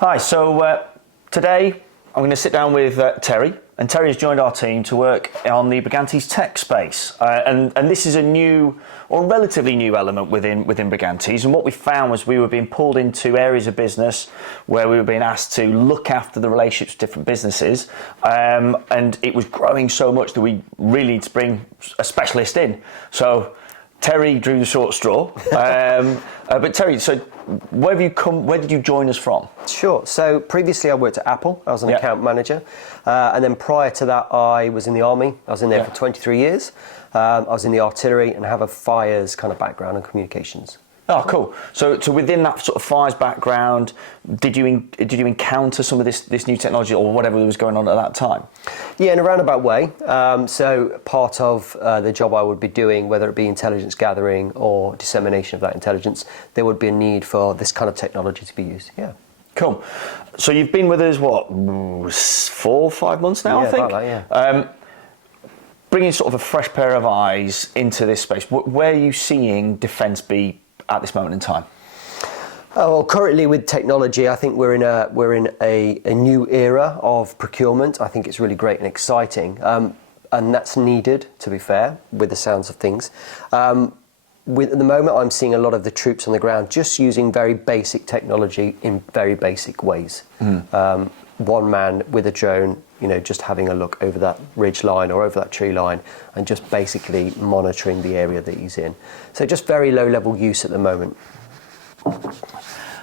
Hi, so today I'm going to sit down with Terry, and Terry has joined our team to work on the Brigantes tech space. And this is a new, or relatively new element within Brigantes. And what we found was we were being pulled into areas of business where we were being asked to look after the relationships with different businesses. And it was growing so much that we really need to bring a specialist in. So Terry drew the short straw. But Terry, so where did you join us from? Sure. So previously I worked at Apple. I was an account manager. And then prior to that, I was in the Army. I was in there for 23 years. I was in the artillery and have a fires kind of background in communications. Oh, cool. So within that sort of fires background, did you encounter some of this new technology or whatever was going on at that time? Yeah, in a roundabout way. So part of the job I would be doing, whether it be intelligence gathering or dissemination of that intelligence, there would be a need for this kind of technology to be used. Yeah. Cool. So you've been with us, what, 4 or 5 months now, I think? About that, yeah. Bringing sort of a fresh pair of eyes into this space, where are you seeing defence be at this moment in time? Well, currently with technology, I think we're in a new era of procurement. I think it's really great and exciting, and that's needed, to be fair, with the sounds of things. At the moment, I'm seeing a lot of the troops on the ground just using very basic technology in very basic ways. One man with a drone, just having a look over that ridge line or over that tree line and just basically monitoring the area that he's in. So just very low level use at the moment.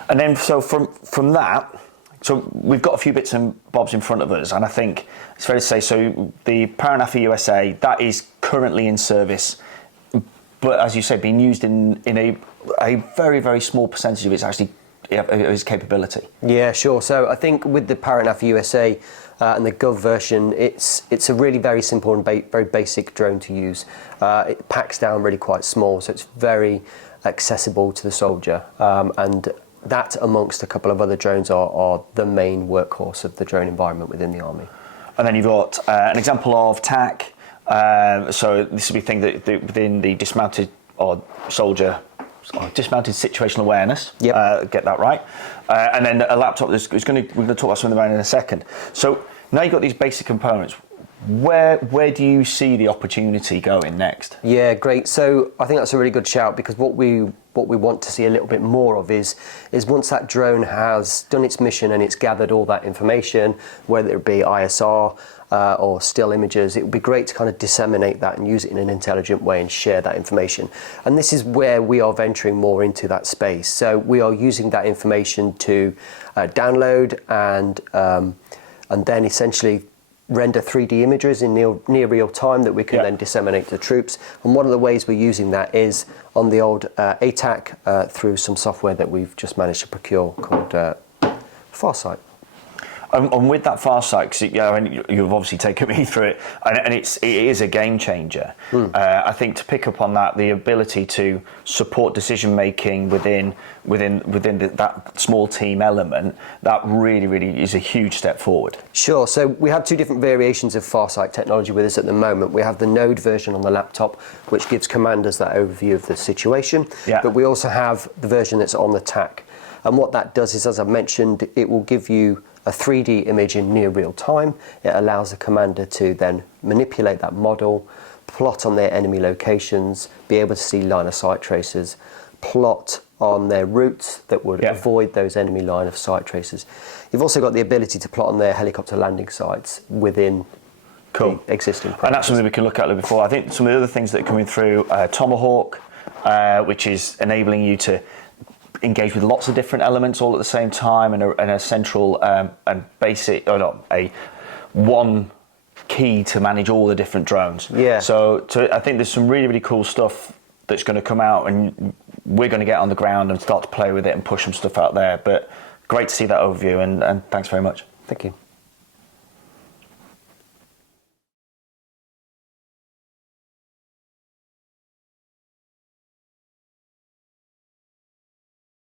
And then, so from that, so we've got a few bits and bobs in front of us, and I think it's fair to say, so the Brigantes USA, that is currently in service, but as you say, being used in a very, very small percentage of its capability. Yeah, sure. So I think with the Brigantes USA and the Gov version, it's a really very simple and very basic drone to use. It packs down really quite small, so it's very accessible to the soldier. And that, amongst a couple of other drones, are the main workhorse of the drone environment within the Army. And then you've got an example of TAC. So this would be a thing that within the dismounted or soldier, dismounted situational awareness. Yep. Get that right. And then a laptop. We're going to talk about something about in a second. So now you've got these basic components. Where do you see the opportunity going next? Yeah, great. So I think that's a really good shout, because what we want to see a little bit more of is once that drone has done its mission and it's gathered all that information, whether it be ISR or still images, it would be great to kind of disseminate that and use it in an intelligent way and share that information. And this is where we are venturing more into that space. So we are using that information to download and then essentially render 3D images in near real time that we can then disseminate to the troops. And one of the ways we're using that is on the old ATAC through some software that we've just managed to procure called Farsight. And with that Farsight, because you've obviously taken me through it, and it is a game changer. I think to pick up on that, the ability to support decision making within that small team element, that really is a huge step forward. Sure. So we have 2 different variations of Farsight technology with us at the moment. We have the Node version on the laptop, which gives commanders that overview of the situation. Yeah. But we also have the version that's on the TAC. And what that does is, as I mentioned, it will give you a 3D image in near real time. It allows the commander to then manipulate that model, plot on their enemy locations, be able to see line of sight traces, plot on their routes that would avoid those enemy line of sight traces. You've also got the ability to plot on their helicopter landing sites within the existing practice. And that's something we can look at a little before. I think some of the other things that are coming through, Tomahawk, which is enabling you to engage with lots of different elements all at the same time, and a central and basic, or not, one key to manage all the different drones. Yeah. So I think there's some really cool stuff that's going to come out, and we're going to get on the ground and start to play with it and push some stuff out there. But great to see that overview, and thanks very much. Thank you.